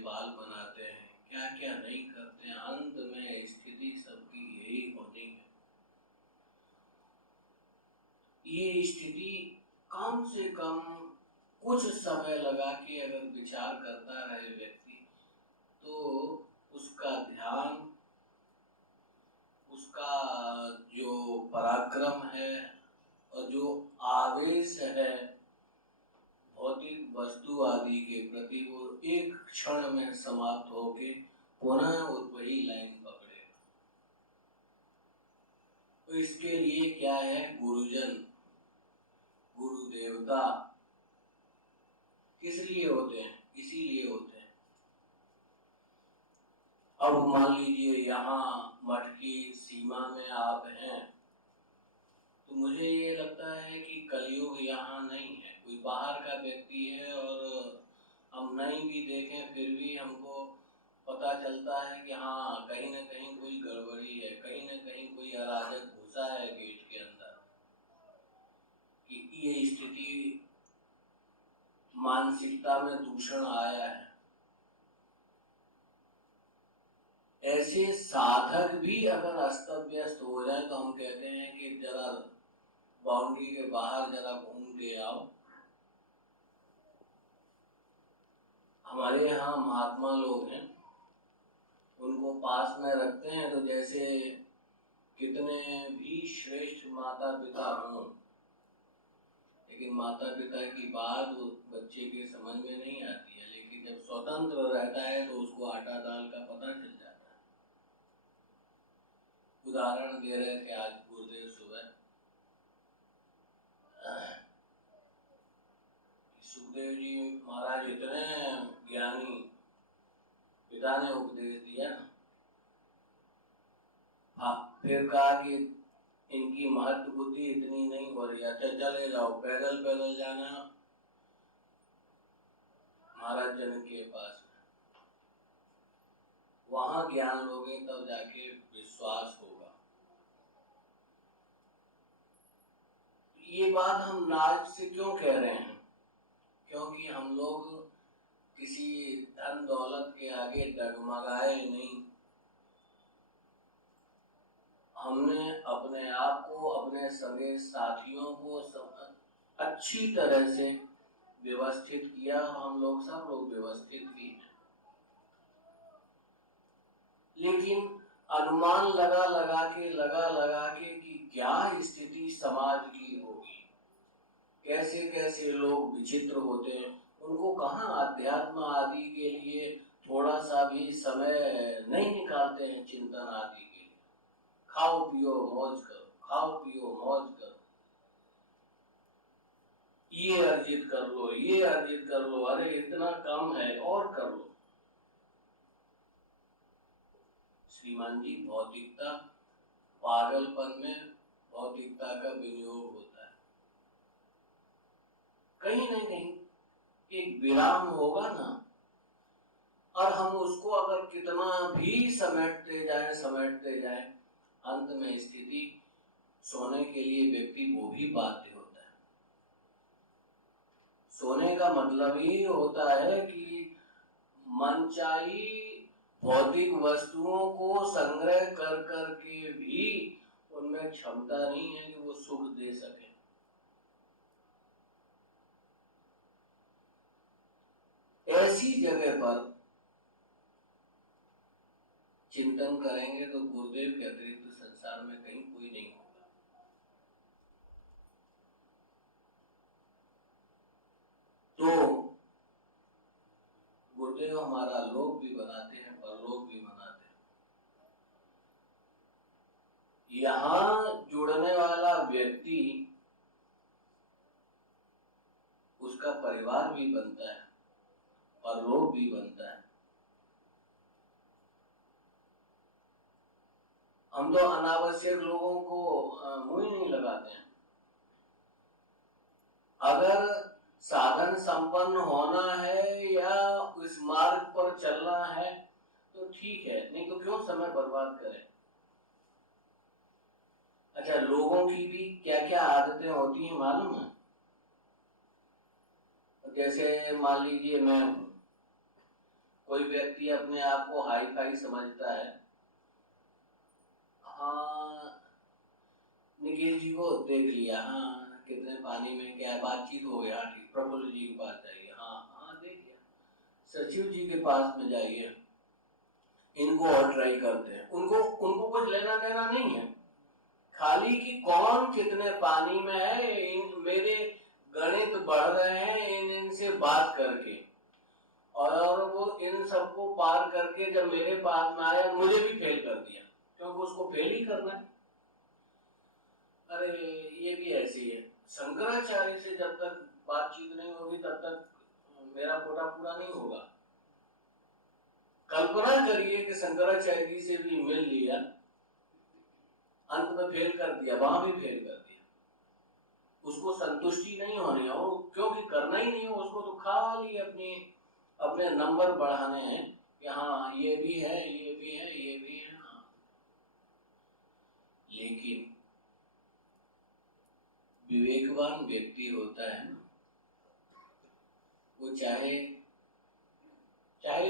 बाल बनाते हैं, क्या क्या नहीं करते हैं, अंत में स्थिति सबकी यही होनी है। ये स्थिति कम से कम कुछ समय लगा के अगर विचार करता रहे व्यक्ति, तो उसका ध्यान, उसका जो पराक्रम है और जो आवेश है भौतिक वस्तु आदि के प्रति, वो एक क्षण में समाप्त होके पुनः वही लाइन पकड़ेगा। तो इसके लिए क्या है, गुरुजन, गुरु देवता किस लिए होते हैं? इसीलिए होते हैं। अब मान लीजिए यहाँ मठ की सीमा में आप हैं, तो मुझे ये लगता है कि कलयुग यहाँ नहीं है, कोई बाहर का व्यक्ति है और हम नहीं भी देखें फिर भी हमको पता चलता है कि हाँ, कहीं न कहीं कोई गड़बड़ी है, कहीं न कहीं कोई अराजक घुसा है गेट के अंदर, कि ये स्थिति, मानसिकता में दूषण आया है। ऐसे साधक भी अगर अस्त व्यस्त हो जाए तो हम कहते हैं कि जरा बाउंड्री के बाहर जरा घूम के आओ। हमारे यहाँ महात्मा लोग हैं, उनको पास में रखते हैं तो जैसे कितने भी श्रेष्ठ माता पिता हों, लेकिन माता पिता की बात बच्चे के समझ में नहीं आती है, लेकिन जब स्वतंत्र रहता है तो उसको आटा दाल का पता चल जाता है। उदाहरण दे रहे थे आज गुरुदेव सुबह, सुखदेव जी महाराज इतने ज्ञानी, पिता ने उपदेश दिया ना, हाँ, फिर कहा कि इनकी महत्व बुद्धि इतनी नहीं हो रही, अच्छा चले जाओ, पैदल पैदल जाना महाराज जन के पास में, वहां ज्ञान लोगे तब जाके विश्वास होगा। ये बात हम नाज से क्यों कह रहे हैं? क्योंकि हम लोग किसी धन दौलत के आगे डगमगाए नहीं। हमने अपने आप को, अपने सगे साथियों को सब अच्छी तरह से व्यवस्थित किया, हम लोग सब लोग व्यवस्थित भी हैं, लेकिन अनुमान लगा लगा के कि क्या स्थिति समाज की होगी, कैसे कैसे लोग विचित्र होते हैं, उनको कहाँ अध्यात्म आदि के लिए थोड़ा सा भी समय नहीं निकालते हैं चिंतन आदि के लिए। खाओ पियो मौज करो, खाओ पियो मौज करो, ये अर्जित कर लो, ये अर्जित कर लो, अरे इतना कम है और कर लो। श्रीमान जी, भौतिकता, पागलपन में भौतिकता का विनियोग होता है। कहीं न कहीं एक विराम होगा ना, और हम उसको अगर कितना भी समेटते जाए, अंत में स्थिति सोने के लिए व्यक्ति वो भी बाध्य होता है। सोने का मतलब ही होता है कि मनचाही भौतिक वस्तुओं को संग्रह कर के भी उनमें क्षमता नहीं है कि वो सुख दे सके। ऐसी जगह पर चिंतन करेंगे तो गुरुदेव के अतिरिक्त संसार में कहीं कोई नहीं होगा। तो गुरुदेव हमारा लोक भी बनाते हैं, परलोक भी बनाते हैं। यहाँ जुड़ने वाला व्यक्ति, उसका परिवार भी बनता है, परलोक भी बनता है। हम तो अनावश्यक लोगों को मुंह ही नहीं लगाते हैं। अगर साधन संपन्न होना है या इस मार्ग पर चलना है तो ठीक है, नहीं तो क्यों समय बर्बाद करें। अच्छा, लोगों की भी क्या क्या आदतें होती हैं मालूम है? जैसे मान लीजिए मैं हूं, कोई व्यक्ति अपने आप को हाई फाई समझता है, हाँ निखिल जी को देख लिया, हाँ कितने पानी में क्या बातचीत हो गया, ठीक, प्रफुल्ल जी के पास जाइए, हाँ हाँ देख लिया, सचिव जी के पास में जाइए, इनको और ट्राई करते हैं, उनको उनको कुछ लेना देना नहीं है, खाली कि कौन कितने पानी में है, मेरे गणित बढ़ रहे हैं इनसे बात करके, और वो इन सबको पार करके जब मेरे पास में आया मुझे भी फेल कर दिया, क्योंकि उसको फेल ही करना है। अरे ये भी ऐसी है, शंकराचार्य से जब तक बातचीत नहीं होगी तब तक मेरा कोटा पूरा नहीं होगा। कल्पना करिए कि शंकराचार्य जी से भी मिल लिया, अंत में फेल कर दिया, वहां भी फेल कर दिया, उसको संतुष्टि नहीं होनी है, क्योंकि करना ही नहीं है उसको, तो खाली अपने नंबर बढ़ाने हैं कि हाँ ये भी है, ये भी है, ये भी है, हाँ। लेकिन विवेकवान व्यक्ति होता है ना, वो चाहे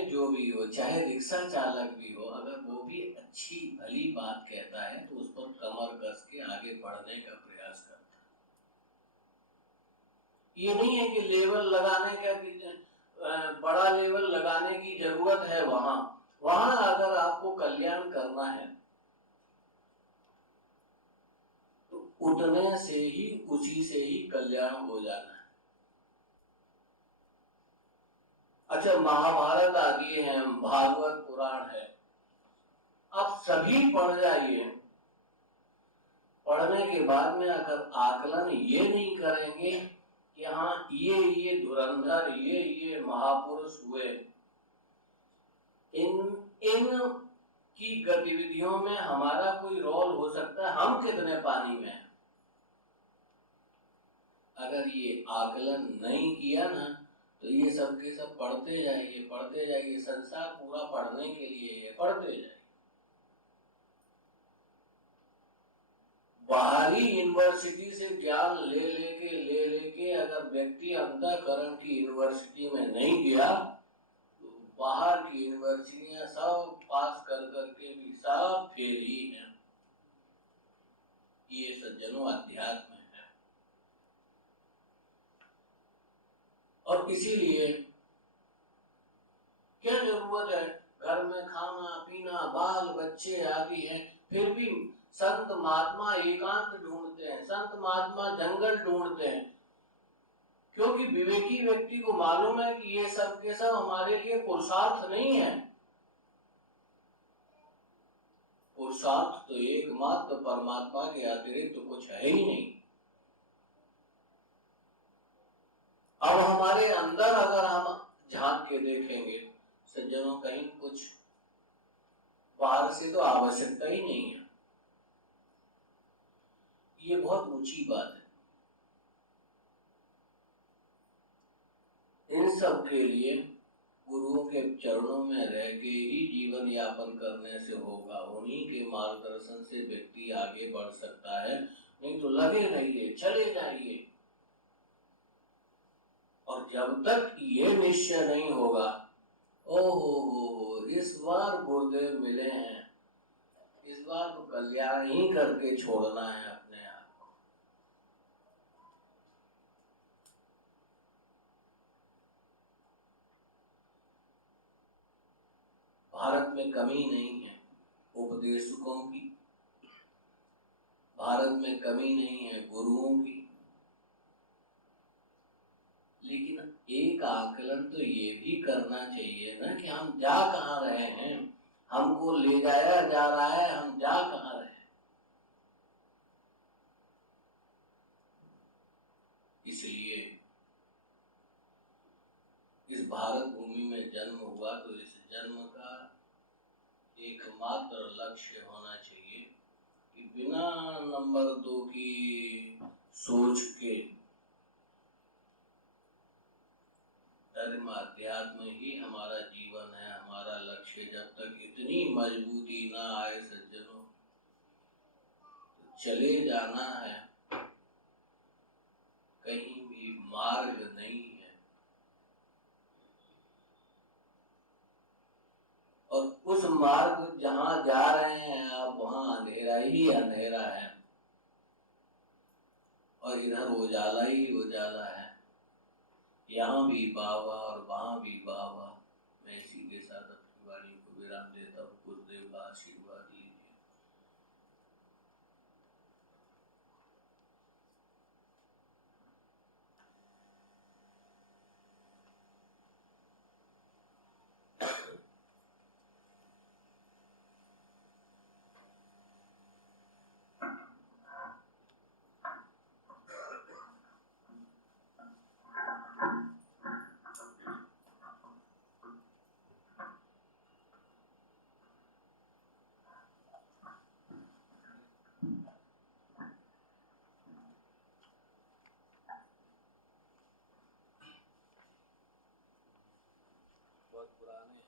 जो भी हो, चाहे रिक्शा चालक भी हो, अगर वो भी अच्छी भली बात कहता है तो उस पर कमर कस के आगे बढ़ने का प्रयास करता है। ये नहीं है कि लेवल लगाने का, बड़ा लेवल लगाने की जरूरत है, वहां अगर आपको कल्याण करना है तो उठने से ही, उसी से ही कल्याण हो जाना है। अच्छा, महाभारत आ गई है, भागवत पुराण है, आप सभी पढ़ जाइए, पढ़ने के बाद में अगर आकलन ये नहीं करेंगे कि हाँ ये धुरंधर, ये महापुरुष हुए, इन की गतिविधियों में हमारा कोई रोल हो सकता है, हम कितने पानी में हैं, अगर ये आकलन नहीं किया ना तो ये सब के सब पढ़ते जाइए, संसार पूरा पढ़ने के लिए ये पढ़ते जाइए। बाहरी यूनिवर्सिटी से ज्ञान ले लेके अगर व्यक्ति अंतःकरण की यूनिवर्सिटी में नहीं गया तो बाहर की यूनिवर्सिटियां सब पास कर करके भी सब फेल ही है। ये सज्जनों अध्यात्म है। और इसीलिए क्या जरूरत है, घर में खाना पीना बाल बच्चे आदि हैं, फिर भी संत महात्मा एकांत ढूंढते हैं, संत महात्मा जंगल ढूंढते हैं, क्योंकि विवेकी व्यक्ति को मालूम है कि ये सब के सब हमारे लिए पुरुषार्थ नहीं है। पुरुषार्थ तो एकमात्र परमात्मा के अतिरिक्त तो कुछ है ही नहीं। अब हमारे अंदर अगर हम झांक के देखेंगे सज्जनों, कहीं कुछ बाहर से तो आवश्यकता ही नहीं है। ये बहुत ऊंची बात है। इन सब के लिए गुरुओं के चरणों में रह के ही जीवन यापन करने से होगा, उन्हीं के मार्गदर्शन से व्यक्ति आगे बढ़ सकता है, नहीं तो लगे रहिए, चले जाइए। और जब तक ये निश्चय नहीं होगा, ओहो इस बार गुरुदेव मिले हैं, इस बार तो कल्याण ही करके छोड़ना है अपने आप को। भारत में कमी नहीं है उपदेशकों की, भारत में कमी नहीं है गुरुओं की, लेकिन एक आकलन तो ये भी करना चाहिए ना कि हम जा कहाँ रहे हैं, हमको ले जाया जा रहा है, हम जा कहाँ रहे हैं। इसलिए इस भारत भूमि में जन्म हुआ तो इस जन्म का एकमात्र लक्ष्य होना चाहिए कि बिना नंबर 2 की सोच के धर्म अध्यात्म ही हमारा जीवन है, हमारा लक्ष्य। जब तक इतनी मजबूती ना आए सज्जनों, तो चले जाना है, कहीं भी मार्ग नहीं है। उस मार्ग जहाँ जा रहे हैं आप वहाँ अंधेरा ही अंधेरा है और इधर उजाला ही उजाला है। यहाँ भी बाबा और वहाँ भी बाबा। मैं इसी के साथ अपनी वाणी को विराम देता हूँ। गुरुदेव का आशीर्वाद लीजिए। बहुत पुराने हैं।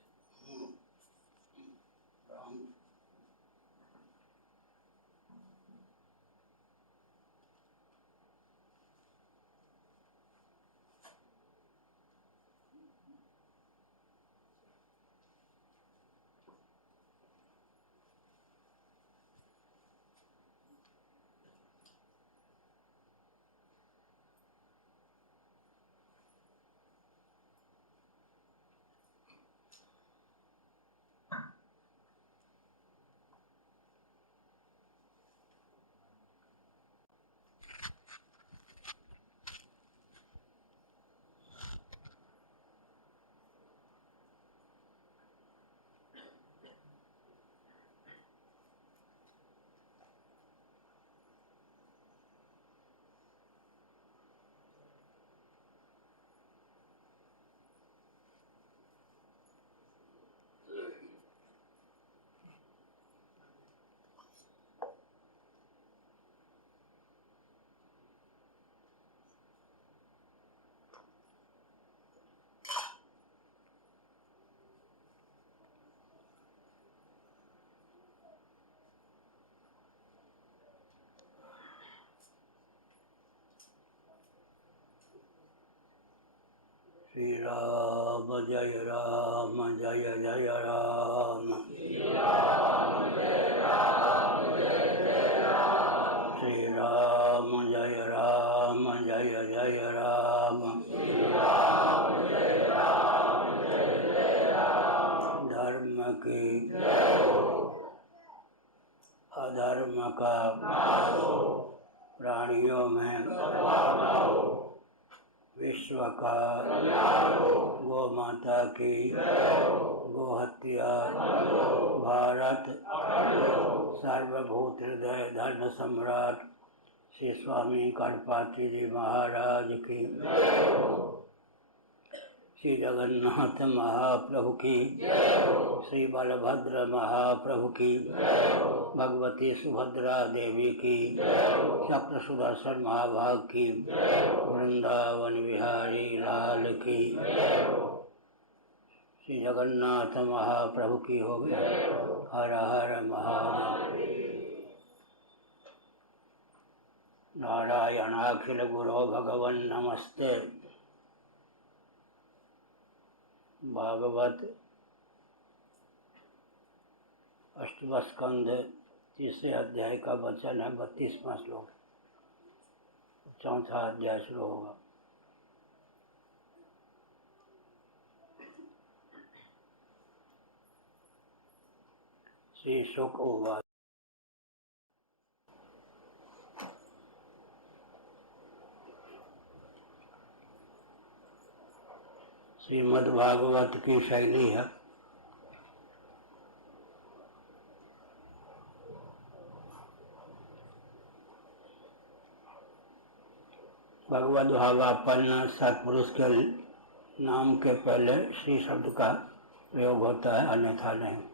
श्री राम जय राम जय जय राम। श्री राम जय राम जय जय राम। श्री राम जय राम जय जय राम। श्री राम जय राम जय जय राम। धर्म की जय हो, अधर्म का नाश हो, प्राणियों में सद्भावना हो, विश्व का कल्याण हो, गो माता की जय हो, गो हत्या बंद हो, भारत अखंड हो, सर्वभूत हृदय धर्म सम्राट श्री स्वामी गणपति जी महाराज की जय हो, श्री जगन्नाथ महाप्रभु की जय हो, श्री बलभद्र महाप्रभु की जय हो, भगवती सुभद्रा देवी की जय हो, चक्र सुदर्शन महाभाग की जय हो, वृंदावन बिहारी लाल की जय हो, श्री जगन्नाथ महाप्रभु की हो गई। हर हर महादेव। नारायणाखिल गुरो भगवन नमस्ते। भागवत अष्टम स्कंध तीसरे अध्याय का वचन है 32वां श्लोक। चौथा अध्याय शुरू होगा। श्री शुक उवाच। श्रीमद्भागवत की शैली है भगवद भावापन्न सत्पुरुष के नाम के पहले श्री शब्द का प्रयोग होता है, अन्यथा नहीं।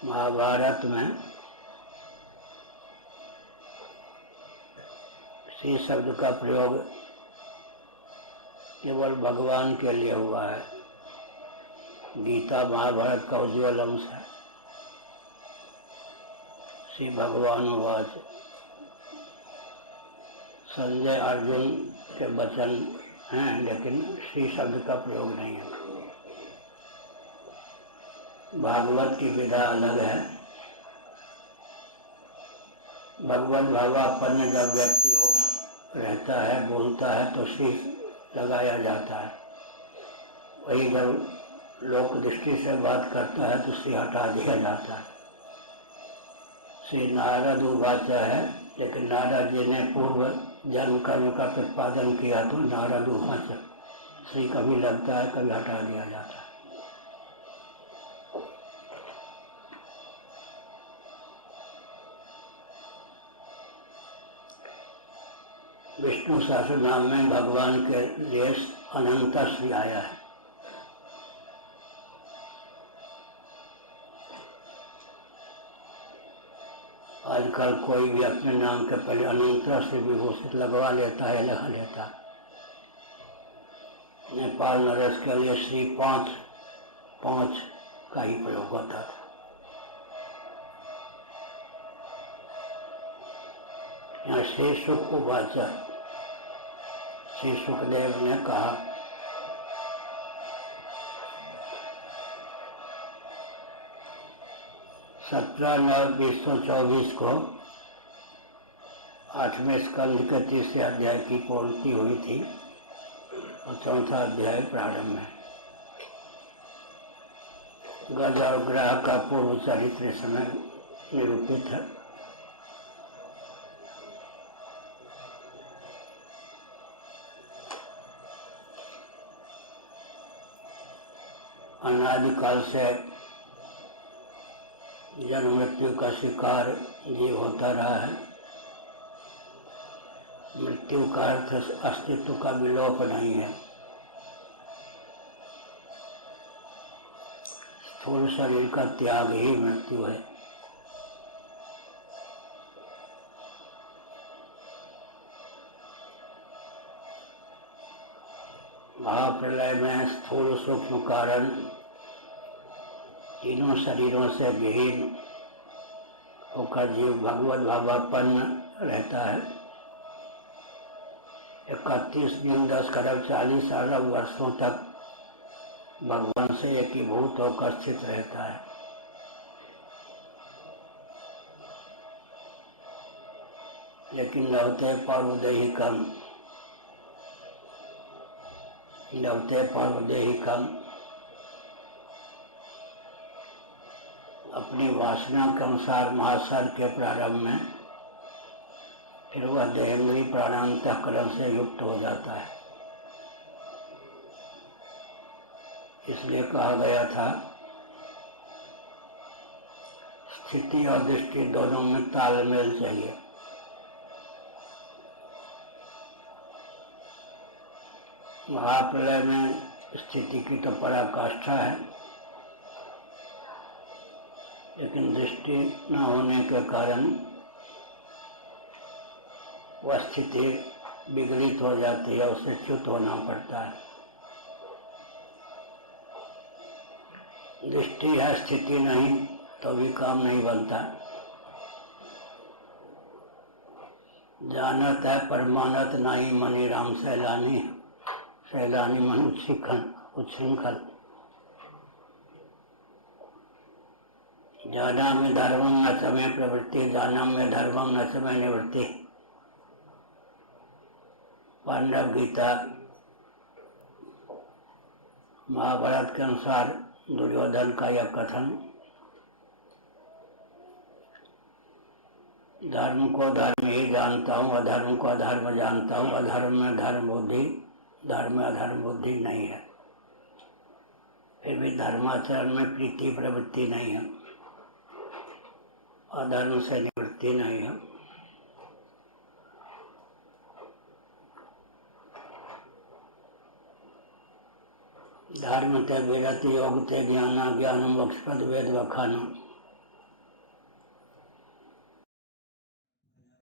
महाभारत में श्री शब्द का प्रयोग केवल भगवान के लिए हुआ है। गीता महाभारत का उज्ज्वल अंश है। श्री भगवान वाच, संजय अर्जुन के वचन हैं, लेकिन श्री शब्द का प्रयोग नहीं है। भागवत की विधा अलग है। भगवत भावापन्न जब व्यक्ति रहता है, बोलता है, तो श्री लगाया जाता है। वही जब लोक दृष्टि से बात करता है तो श्री हटा दिया जाता है। श्री नारद उवाच है, लेकिन नारद जी ने पूर्व जन्म कर्म का प्रतिपादन किया तो नारद उवाच श्री कभी लगता है, कभी हटा दिया जाता है। विष्णु सहस्रनाम में भगवान के लिए अनंत श्री आया है। आजकल कोई भी अपने नाम के पहले अनंत से विभूषित लगवा लेता है, लगा लेता है। नेपाल नरेश के लिए श्री पांच का ही प्रयोग होता था। यहाँ श्री सुख उवाच, श्री सुखदेव ने कहा, सत्रह 9/2024 को 8वें स्कंद के 3रे अध्याय की पूर्ति हुई थी और 4था अध्याय प्रारंभ है। गज और ग्रह का पूर्व चरित्र समय निरूपित है। अनादिकाल से जन्म मृत्यु का शिकार जीव होता रहा है। मृत्यु का अर्थ अस्तित्व का विलोप नहीं है। स्थूल शरीर का त्याग ही मृत्यु है। महाप्रलय में स्थूल सूक्ष्म कारण तीनों शरीरों से विहीन होकर जीव भगवत भावापन्न रहता है। 31 दिन 10 करोड़ 40 अरब वर्षों तक भगवान से एकीभूत होकर स्थित रहता है। लेकिन लौते पौरुदेहिकम अपनी वासना के अनुसार महासर के प्रारंभ में फिर वह देहेंद्रीय प्राणांतःकरण से युक्त हो जाता है। इसलिए कहा गया था, स्थिति और दृष्टि दोनों में तालमेल चाहिए। महाप्रलय में स्थिति की तो पराकाष्ठा है, लेकिन दृष्टि न होने के कारण वह स्थिति विगलित हो जाती है, उससे च्युत होना पड़ता है। दृष्टि है, स्थिति नहीं, तो भी काम नहीं बनता। जानत है परमानत नहीं मनी राम सैलानी मन उच्छृंखल। जाना में धर्मम न समय प्रवृत्ति, जाना में धर्मम न समय निवृत्ति। पांडव गीता महाभारत के अनुसार दुर्योधन का यह कथन धर्म को धर्म ही जानता हूँ, अधर्म को अधर्म जानता हूँ। अधर्म में धर्म बुद्धि, धर्म में अधर्म बुद्धि नहीं है। फिर भी धर्माचरण में प्रीति प्रवृत्ति नहीं है, अधर्म से निवृत्ति नहीं है। धर्म ते विरति योग ते ज्ञाना ज्ञान मोक्षपद वेद वखाना।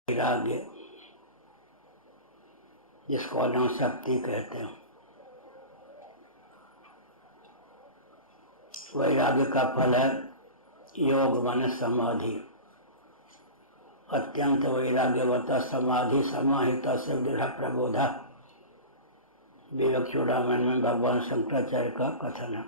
वैराग्य जिसको अनासक्ति कहते हैं। वैराग्य का फल है योग मन समाधि। अत्यंत वैराग्यवता समाधि समाहित से दृढ़ प्रबोधा, विवेक चूड़ामणि में भगवान शंकराचार्य का कथन है।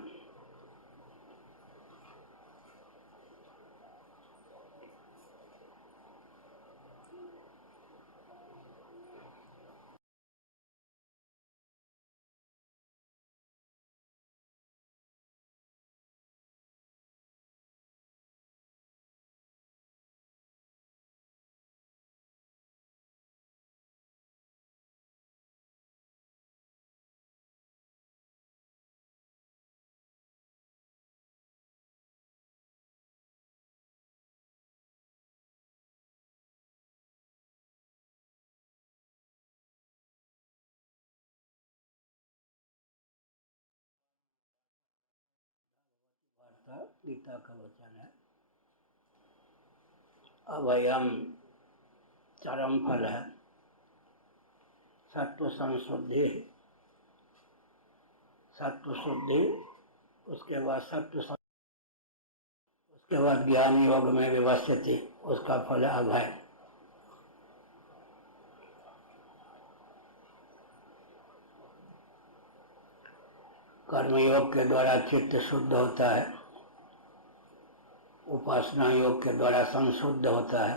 गीता का वचन है। अभयम चरम फल है, सत्व संशुद्धि, सत्व शुद्धि, उसके बाद उसके बाद ज्ञान योग में विवस्थिति, उसका फल है अभय। कर्मयोग के द्वारा चित्त शुद्ध होता है, उपासना योग के द्वारा संशुद्ध होता है,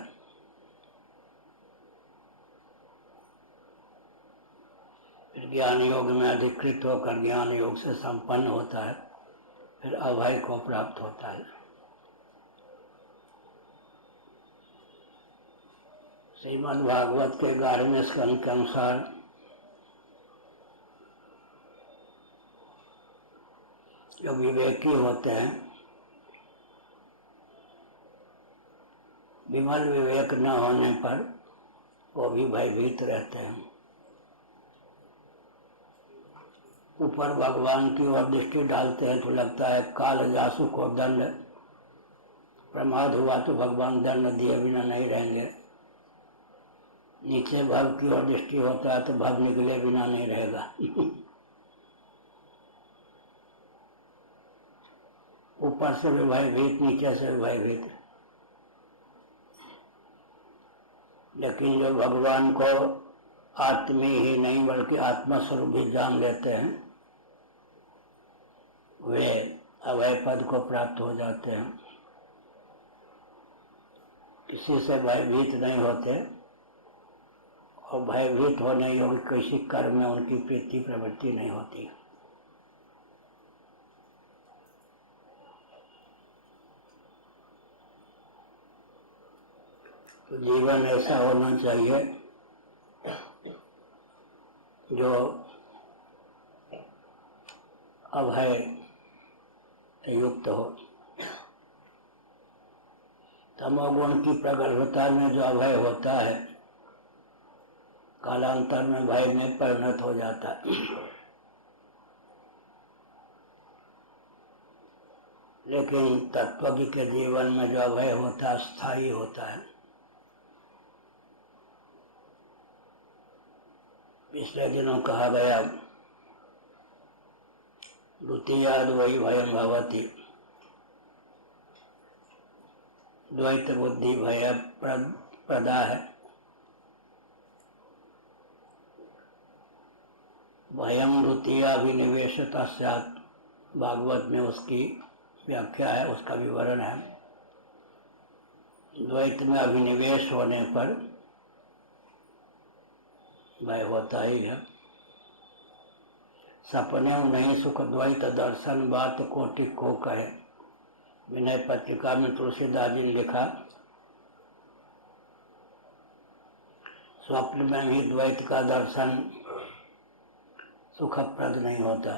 फिर ज्ञान योग में अधिकृत होकर ज्ञान योग से संपन्न होता है, फिर अभय को प्राप्त होता है। श्रीमद् भागवत के 11वें स्कंद के अनुसार जो विवेकी होते हैं, विमल विवेक न होने पर वो भी भयभीत रहते हैं। ऊपर भगवान की ओर दृष्टि डालते हैं तो लगता है काल जासु को दंड, प्रमाद हुआ तो भगवान दंड दिए बिना नहीं रहेंगे। नीचे भव की ओर दृष्टि होता है तो भव निकले बिना नहीं रहेगा। ऊपर से भी भयभीत, नीचे से भी भयभीत। लेकिन जो भगवान को आत्मी ही नहीं बल्कि आत्मा स्वरूप भी जान लेते हैं, वे अभय पद को प्राप्त हो जाते हैं। किसी से भयभीत नहीं होते और भयभीत होने योग्य किसी कर्म में उनकी प्रीति प्रवृत्ति नहीं होती। तो जीवन ऐसा होना चाहिए जो अभय युक्त हो। तमोगुण की प्रगल्भता में जो अभय होता है, कालांतर में भय में परिणत हो जाता है। लेकिन तत्वज्ञ के जीवन में जो अभय होता है स्थायी होता है। पिछले दिनों कहा गया द्वितीयाद् वै भयं भवति, द्वैत बुद्धि भय प्रदा है। भयं द्वितीयाभिनिवेशतः स्यात्, भागवत में उसकी व्याख्या है, उसका विवरण है। द्वैत में अभिनिवेश होने पर भय होता ही है। सपने नहीं सुख द्वैत दर्शन, बात कोटि को कहे। विनय पत्रिका में तुलसीदास जी ने लिखा, स्वप्न में भी द्वैत का दर्शन सुखप्रद नहीं होता।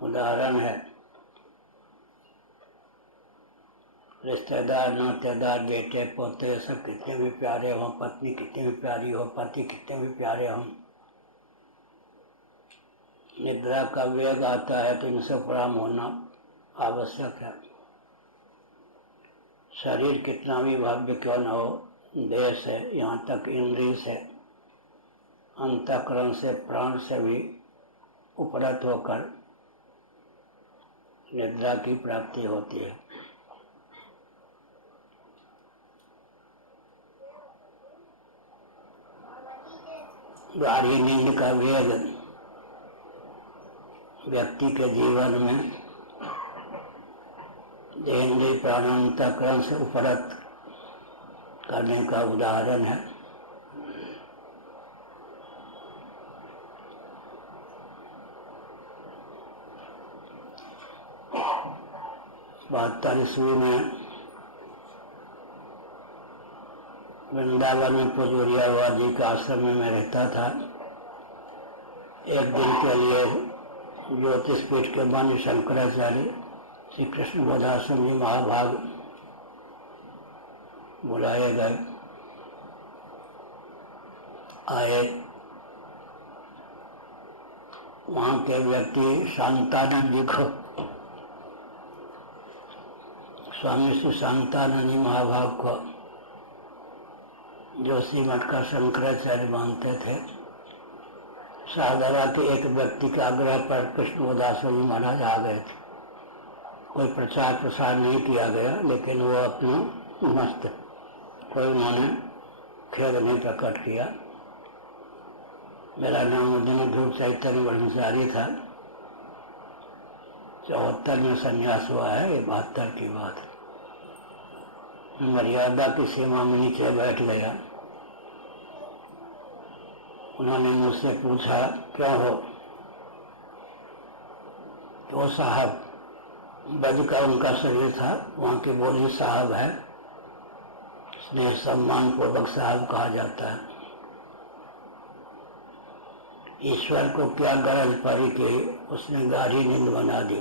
उदाहरण है, रिश्तेदार नातेदार बेटे पोते सब कितने भी प्यारे हों, पत्नी कितनी भी प्यारी हो, पति कितने भी प्यारे हों, निद्रा का वेग आता है तो इनसे उपराम होना आवश्यक है। शरीर कितना भी भव्य क्यों न हो, देह से, यहाँ तक इंद्रिय से, अंतःकरण से, प्राण से भी उपरत होकर निद्रा की प्राप्ति होती है। गाढ़ी नींद का वेग व्यक्ति के जीवन में इंद्रिय प्राणांतकरण से उपरत करने का उदाहरण है। बहत्तर ईस्वी में वृंदावन में पूज्य जी के आश्रम में मैं रहता था। एक दिन के लिए ज्योतिष पीठ के मन शंकराचार्य श्री कृष्ण बोधाश्रम जी महाभाग बुलाए गए। आए, वहाँ के व्यक्ति शांतानंद जी को, स्वामी श्री शांतानंद जी महाभाग को जोशी मठ का शंकराचार्य मानते थे। शाहदरा के एक व्यक्ति के आग्रह पर कृष्ण बोधाश्रम जी महाराज आ गए थे। कोई प्रचार प्रसार नहीं किया गया, लेकिन वो अपना मस्त, कोई उन्होंने खेद नहीं प्रकट किया। मेरा नाम उद्यम चैतन्य ब्रह्मचारी था। 74 में संन्यास हुआ है, ये 72 की बात है। मर्यादा की सीमा में नीचे बैठ गया। उन्होंने मुझसे पूछा, क्या हो? तो साहब, बज का उनका शरीर था, वहाँ की बोली साहब है, स्नेह सम्मान पूर्वक साहब कहा जाता है। ईश्वर को क्या गरज पड़ी कि उसने गाढ़ी नींद बना दी।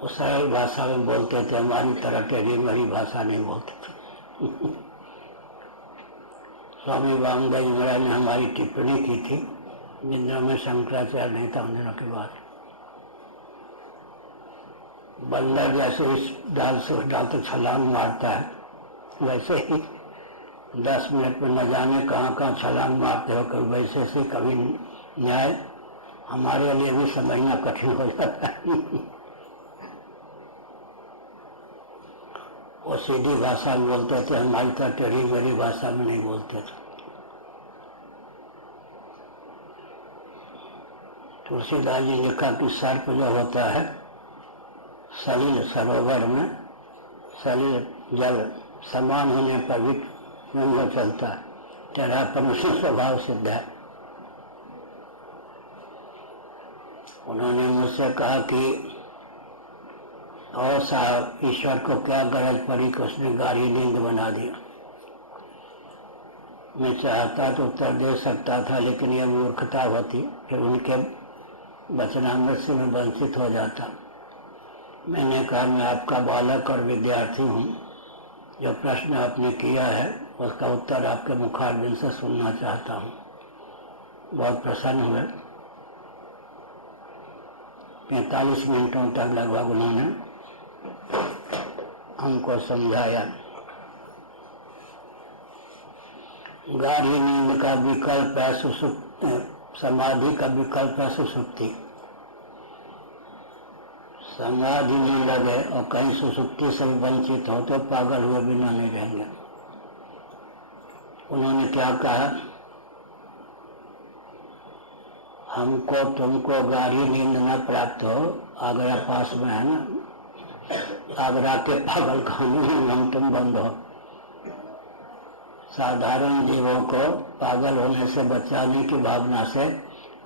वो सरल भाषा में बोलते थे, हमारी तरह टेढ़ी मेढ़ी भाषा नहीं बोलते थे। स्वामी वामदेव महाराज ने हमारी टिप्पणी की थी, निद्रा में शंकराचार्य नहीं था होने के बाद। बंदर जैसे इस डाल से उस डाल तो छलांग मारता है, वैसे ही 10 मिनट में न जाने कहाँ कहाँ छलांग मारते हो। कभी वैसे से, कभी न्याय, हमारे लिए भी समझना कठिन हो जाता है। वो सीधी भाषा में बोलते थे, हमारी तरह टेढ़ी मेढ़ी भाषा में नहीं बोलते थे। तुलसीदास जी ने लिखा कि सर्प जो होता है सलिल सरोवर में, सलिल जल समान होने पर भी नहीं चलता है, टेढ़ापन उसमें स्वभाव सिद्ध है। उन्होंने मुझसे कहा कि और साहब, ईश्वर को क्या गरज पड़ी कि उसने गाढ़ी नींद बना दिया। मैं चाहता तो उत्तर दे सकता था, लेकिन यह मूर्खता होती, फिर उनके वचनामृत से मैं वंचित हो जाता। मैंने कहा, मैं आपका बालक और विद्यार्थी हूँ। जो प्रश्न आपने किया है उसका उत्तर आपके मुखारबिंद से सुनना चाहता हूँ। बहुत प्रसन्न हुए। 45 मिनटों तक लगभग उन्होंने हमको समझाया। गाढ़ी नींद का विकल्प है सुसुप्ति, समाधि का विकल्प है सुसुप्ति। समाधि में लगे और कहीं सुसुप्ति से वंचित हो तो पागल हुए बिना नहीं रहेंगे। उन्होंने क्या कहा, हमको तुमको गाढ़ी नींद न प्राप्त हो, आगरा पास में है ना, आगरा के पागल खाने में हम तुम बंद हो। साधारण जीवों को पागल होने से बचाने की भावना से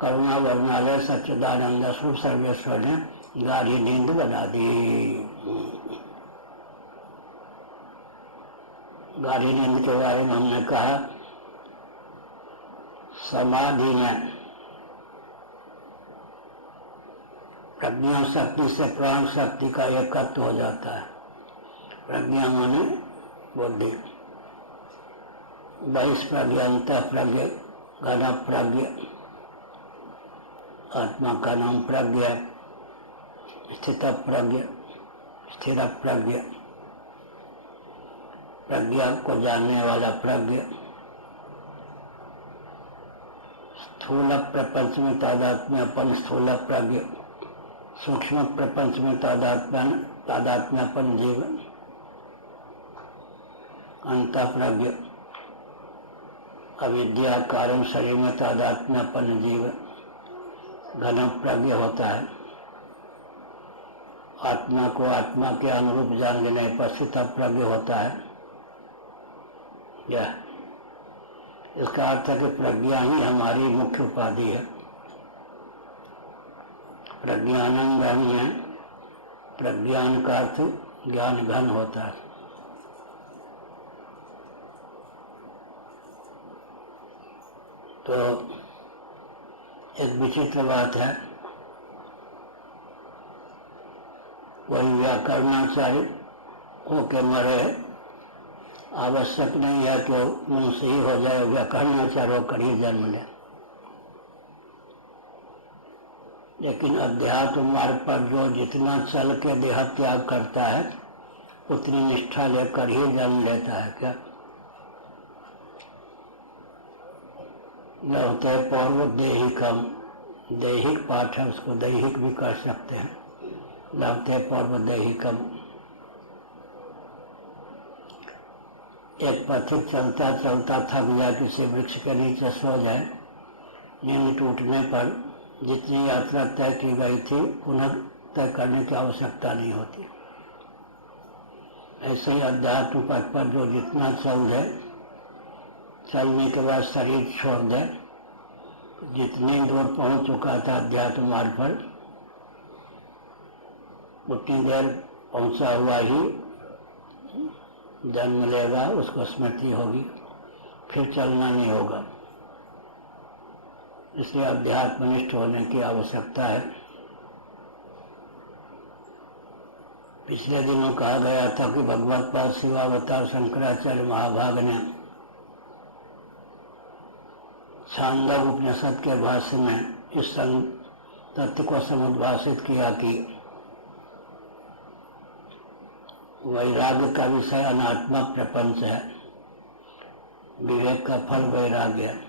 करुणा वर्णालय सच्चिदानंद स्वरूप सर्वेश्वर ने गाढ़ी नींद बना दी। गाढ़ी नींद के बारे में हमने कहा, समाधि में प्रज्ञा शक्ति से प्राण शक्ति का एकत्व हो जाता है। प्रज्ञा माने बुद्धि, बहिष्प्रज्ञ, अंतःप्रज्ञ, घन प्रज्ञ, आत्मा का नाम प्रज्ञ, स्थित प्रज्ञ, स्थिर प्रज्ञ, प्रज्ञा को जानने वाला प्रज्ञ स्थूल प्रपंच में तादात्म्यपन स्थूल प्रज्ञ, सूक्ष्म प्रपंच में तादात्म्यपन जीव, अंतःप्रज्ञ अविद्या कारण शरीर में तादात्म्यपन जीव घन प्रज्ञ होता है। आत्मा को आत्मा के अनुरूप जान लेने पर स्थित प्रज्ञ होता है। यह इसका अर्थ है कि प्रज्ञा ही हमारी मुख्य उपाधि है। प्रज्ञानंद घन है, प्रज्ञान का अर्थ ज्ञान घन होता है। तो एक विचित्र बात है, कोई व्याकरणाचार्य होके मरे, आवश्यक नहीं है कि मनुष्य ही हो जाए, व्याकरणाचार्य होकर ही जन्म ले। लेकिन अध्यात्म मार्ग पर जो जितना चल के देह त्याग करता है उतनी निष्ठा लेकर ही जन्म लेता है। क्या लौटे पूर्व देहिकम, दैहिक पाठ है, उसको दैहिक भी कर सकते हैं। लौटे पूर्व देहिकम, एक पथिक चलता चलता थक जाए, किसी वृक्ष के नीचे सो जाए, नींद टूटने पर जितनी यात्रा तय की गई थी पुनः तय करने की आवश्यकता नहीं होती। ऐसे ही अध्यात्म पथ पर जो जितना चल जाए, चलने के बाद शरीर छोड़ दे, जितनी दूर पहुंच चुका था अध्यात्म मार्ग पर उतनी देर पहुंचा हुआ ही जन्म लेगा, उसको स्मृति होगी, फिर चलना नहीं होगा। इसलिए अध्यात्मनिष्ठ होने की आवश्यकता है। पिछले दिनों कहा गया था कि भगवत पाद शिवावतार शंकराचार्य महाभाग ने छांदोग्य उपनिषद के भाष्य में इस तत्व को समुद्भाषित किया कि वैराग्य का विषय अनात्मा प्रपंच है, विवेक का फल वैराग्य है।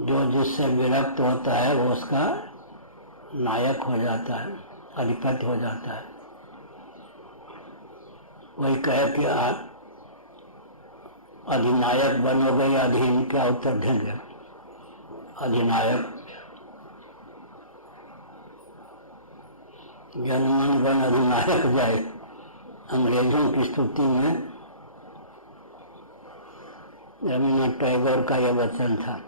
जो जिससे विरक्त होता है वो उसका नायक हो जाता है, अधिपति हो जाता है। वही कहे कि आप अधिनायक बनोगे या अधीन, क्या उत्तर देंगे? अधिनायक। जनमन गण अधिनायक जाए, अंग्रेजों की स्तुति में रविन्द्रनाथ टैगोर का यह वचन था,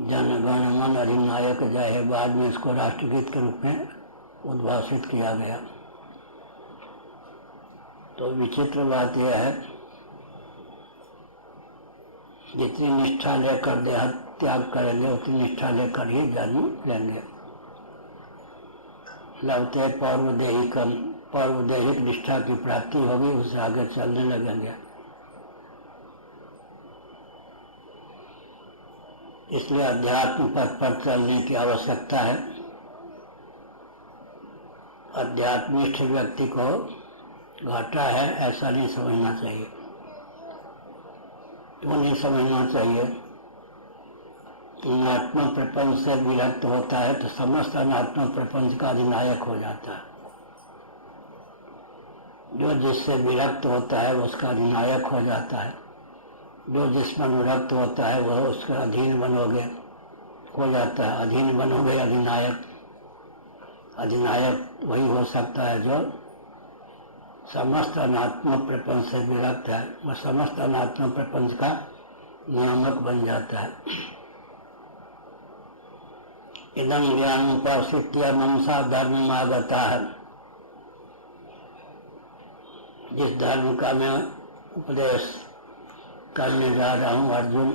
जनगण मन अधिनायक जाए। बाद में इसको राष्ट्रगीत के रूप में उद्भाषित किया गया। तो विचित्र बात यह है, जितनी निष्ठा लेकर देह त्याग करेंगे उतनी निष्ठा लेकर ही जन्म लेंगे। लवते पौर्वदेहिकम, पौर्वदेहिक निष्ठा की प्राप्ति होगी, उससे आगे चलने लगेंगे। इसलिए अध्यात्म पथ पर चलने की आवश्यकता है। अध्यात्मिष्ठ व्यक्ति को घाटा है ऐसा नहीं समझना चाहिए। क्यों नहीं समझना चाहिए? अनात्म प्रपंच से विरक्त होता है तो समस्त अनात्म प्रपंच का अधिनायक हो जाता है। जो जिससे विरक्त होता है उसका अधिनायक हो जाता है। जो जिसमें अनुरक्त होता है वह उसका अधीन बनोगे हो जाता है। अधीन बनोगे अधिनायक। अधिनायक वही हो सकता है जो समस्त अनात्म प्रपंच से विरक्त है, वह समस्त अनात्म प्रपंच का नियामक बन जाता है। इदं ज्ञान उपासित्य मनसा धर्म आगता है। जिस धर्म का मैं उपदेश करने जा रहा हूँ अर्जुन,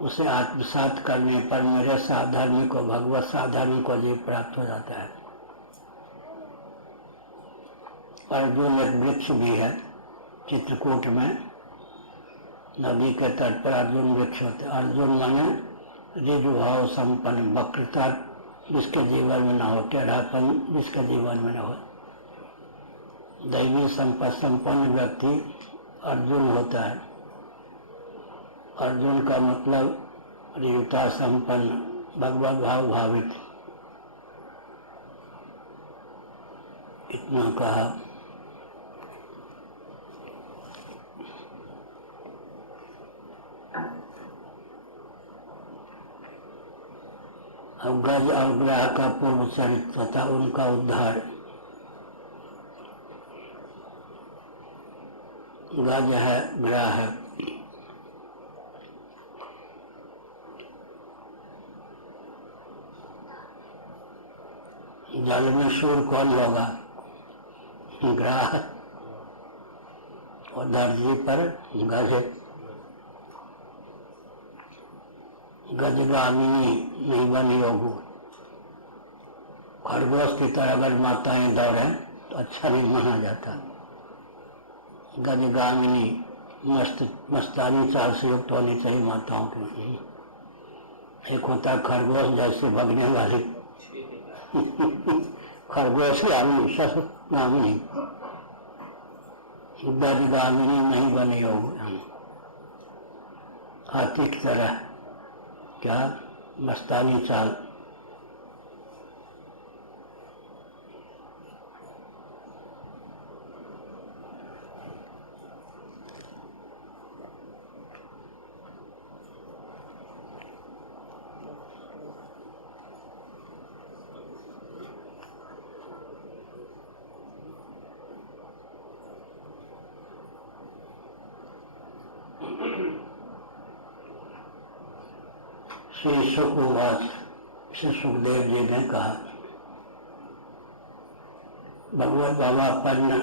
उसे आत्मसात करने पर मेरे साधर्मी को, भगवत साधर्मी को जीव प्राप्त हो जाता है। अर्जुन एक वृक्ष भी है। चित्रकूट में नदी के तट पर अर्जुन वृक्ष होते। अर्जुन माने ऋजुभाव संपन्न, वक्रता जिसके जीवन में न हो, टेढ़ापन जिसके जीवन में न हो। दैवी संपत्ति संपन्न व्यक्ति अर्जुन होता है। अर्जुन का मतलब ऋजुता संपन्न, भगवत भाव भावित। इतना कहा। अब गज और ग्रह का पूर्व चरित्र तथा उनका उद्धार। गज है, ग्रह है। जल में सूर्य कौन होगा? ग्रह। और धरती पर गज। गजगामिनी नहीं बनी होगी। खरगोश की तरह अगर माताएं दौड़े तो अच्छा नहीं माना जाता। गजगामिनी मस्तानी चाल से युक्त होनी चाहिए माताओं की। एक होता खरगोश जैसे भगने वाली खरगोश गामिनी, गामिनी। गजगामिनी नहीं बनी होगी। हाथी की तरह क्या मस्तानी चाल। श्री सुखवाच, श्री सुखदेव जी ने कहा, भगवत भावापन्न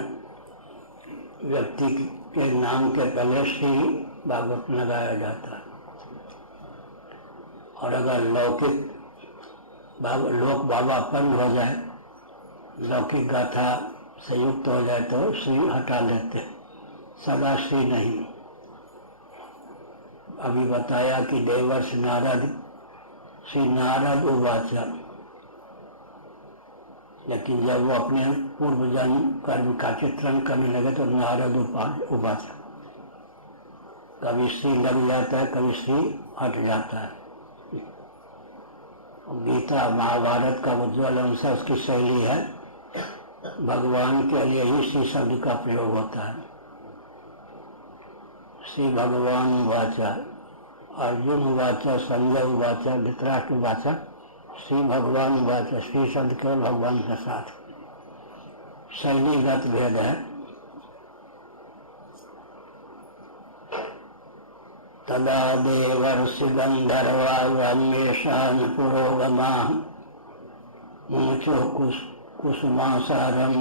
व्यक्ति के नाम के पहले श्री भागवत लगाया जाता है। और अगर लौकिक लोक भावापन्न हो जाए, लौकिक गाथा से युक्त हो जाए तो श्री हटा लेते, सदा श्री नहीं। अभी बताया कि देवर्षि नारद, श्री नारद उवाचा, लेकिन जब वो अपने पूर्व जन्म कर्म का चित्रण करने लगे तो नारद उवाचा। कभी श्री लग जाता है, कभी श्री हट जाता है। गीता महाभारत का उज्ज्वल अंश उसकी शैली है। भगवान के लिए ही श्री शब्द का प्रयोग होता है। श्री भगवान उवाचा, अर्जुन उवाचा, संजय उवाचा, धृतराष्ट्र उवाचा, श्री भगवान उवाचा। श्री शब्द केवल भगवान के साथ। शैलीगत भेद है। तदा देवर्षि गंधर्वा ब्रह्मेशान पुरोगमा मुचो कुसुमासारम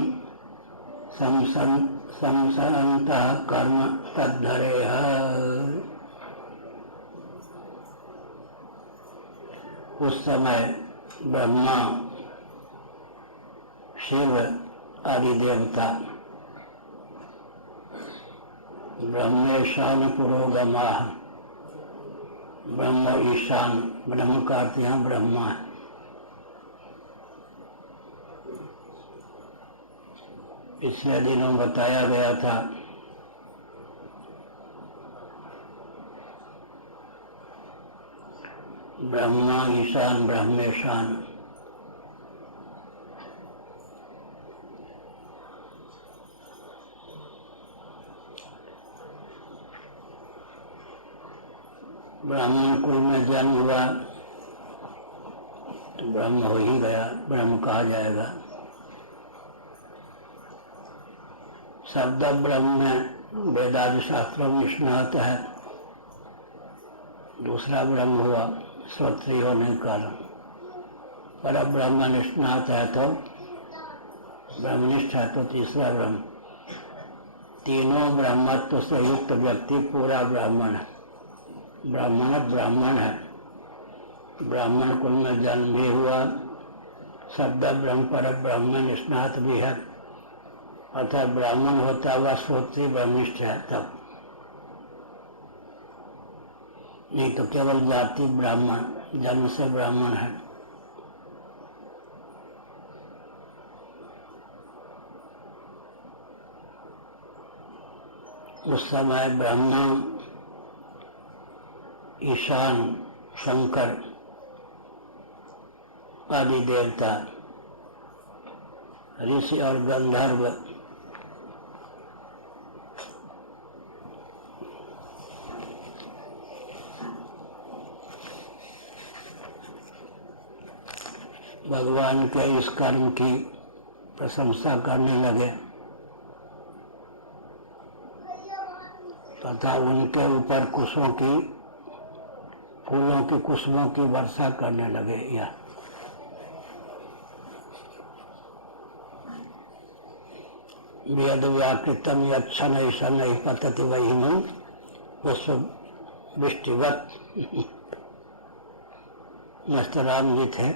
संसरन्तः कर्म तद्धरेह। उस समय ब्रह्मा, शिव आदि देवता ब्रह्मेशान पुरोगमा, ब्रह्म ईशान, ब्रह्म का अर्थ यहाँ ब्रह्मा है। पिछले दिनों बताया गया था ब्रह्मा ईशान ब्रह्मेशान। ब्राह्मण कुल में जन्म हुआ तो ब्रह्म हो ही गया, ब्रह्म कहा जाएगा। शब्द ब्रह्म में वेदादि शास्त्रों में स्नात है। दूसरा ब्रह्म हुआ श्रोत्री होने के कारण। पर ब्रह्म निष्णात है तो ब्रह्मनिष्ठ है तो तीसरा ब्रह्म। तीनों ब्रह्मत्व से युक्त व्यक्ति पूरा ब्राह्मण है। ब्राह्मण है। ब्राह्मण कुल में जन्म भी हुआ, शब्द ब्रह्म पर ब्रह्म निष्णात भी है, अर्थात ब्राह्मण होता हुआ श्रोत्री ब्रह्मनिष्ठ है तब। नहीं तो केवल जाति ब्राह्मण, जन्म से ब्राह्मण है। उस समय ब्रह्मा, ईशान, शंकर आदि देवता, ऋषि और गंधर्व भगवान के इस कर्म की प्रशंसा करने लगे तथा उनके ऊपर कुशों की, फूलों की, कुसुमों की वर्षा करने लगे। यह वेद व्याकृतम यच्छन ईशन पतति वहीमं पुष्प वृष्टिवत। मस्तराम जी थे,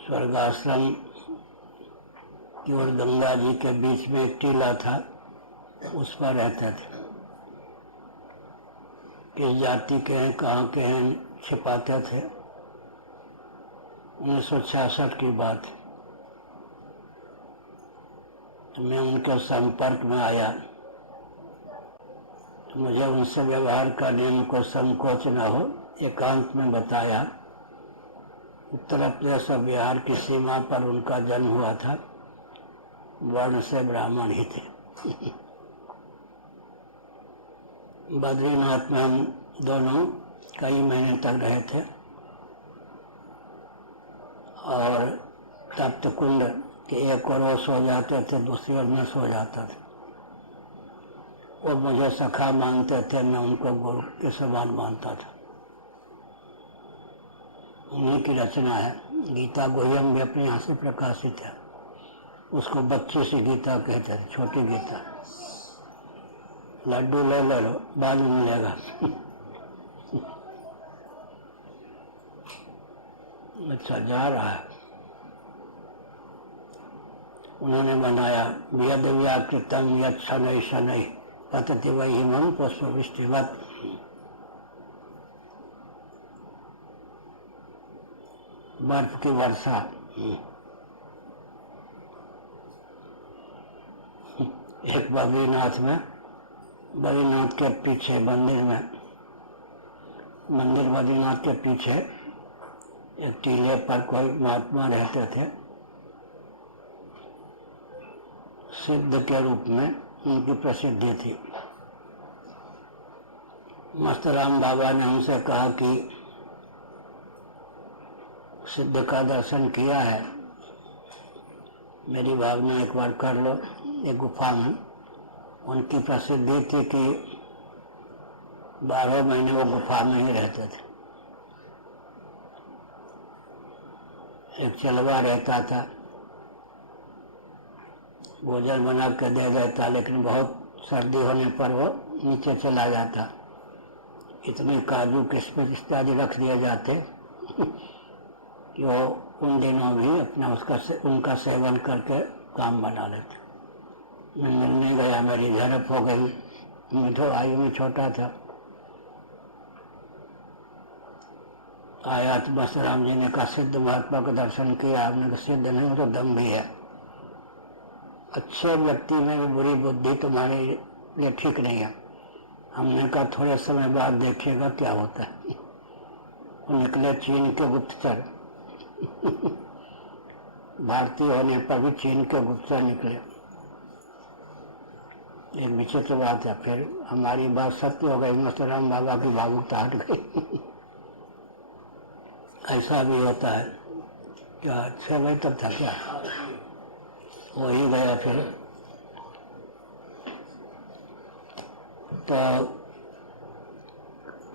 स्वर्गाश्रम की ओर गंगा जी के बीच में एक टीला था, उस पर रहते थे। किस जाति के हैं, कहाँ के हैं छिपाते थे। 1966 की बात, तो मैं उनके संपर्क में आया तो मुझे उनसे व्यवहार करने में कोई संकोच न हो, एकांत में बताया। उत्तर प्रदेश और बिहार की सीमा पर उनका जन्म हुआ था, वर्ण से ब्राह्मण ही थे। बद्रीनाथ में हम दोनों कई महीने तक रहे थे और तप्त कुंड के एक ओर वो सो जाते थे, दूसरी ओर मैं सो जाता था। वो मुझे सखा मानते थे, मैं उनको गुरु के समान मानता था। उन्हीं की रचना है। गीता गोयम भी अपने यहाँ से प्रकाशित है। उसको बच्चे सी गीता कहते थे, छोटी गीता। लड्डू ले लो, बाद में मिलेगा। अच्छा, जा रहा है। उन्होंने बनाया वेद व्याकृतम यच्छन शनै पतति वहीमं पुष्प वृष्टिवत। बर्फ की वर्षा। एक बद्रीनाथ में, बद्रीनाथ के पीछे मंदिर में, मंदिर बद्रीनाथ के पीछे एक टीले पर कोई महात्मा रहते थे। सिद्ध के रूप में उनकी प्रसिद्धि थी। मस्तराम बाबा ने उनसे कहा कि सिद्ध का दर्शन किया है, मेरी भावना एक बार कर लो। एक गुफा में उनकी प्रसिद्धि थी कि 12 महीने वो गुफा में ही रहते थे। एक चलवा रहता था, भोजन बना के दे देता, लेकिन बहुत सर्दी होने पर वो नीचे चला जाता। इतने काजू किशमिश इत्यादि रख दिए जाते कि वो उन दिनों भी अपना उनका सेवन करके काम बना लेते। मैं मिलने गया, मेरी झड़प हो गई। मैं तो आयु में छोटा था। आया तो मस्तराम जी ने कहा सिद्ध महात्मा का दर्शन किया। आपने कहा सिद्ध नहीं, वो तो दम भी है। अच्छे व्यक्ति में भी बुरी बुद्धि तुम्हारे लिए ठीक नहीं है। हमने कहा थोड़े समय बाद देखिएगा क्या होता है। वो निकले चीन के गुप्तचर। भारतीय होने पर भी चीन के गुप्तचर निकले। एक विचित्र बात है। फिर हमारी बात सत्य हो गई, मस्तराम बाबा की भावुकता हट गई। ऐसा भी होता है क्या? 6 बजे तक था क्या? वही गया। फिर तो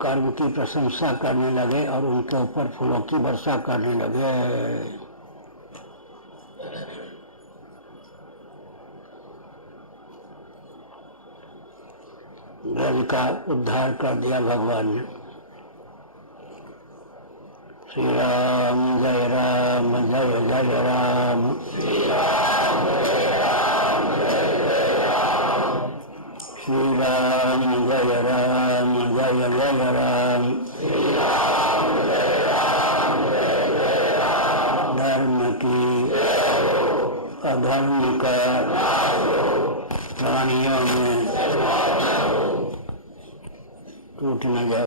कर्म की प्रशंसा करने लगे और उनके ऊपर फूलों की वर्षा करने लगे। ब्रज का उद्धार कर दिया भगवान ने। श्री राम जय राम जय जय राम। श्री राम जय राम जय जय राम। श्री राम जय राम जय जय राम। श्री राम जय राम जय जय राम। धर्म की अधर्म का प्राणियों में टूट न जाए।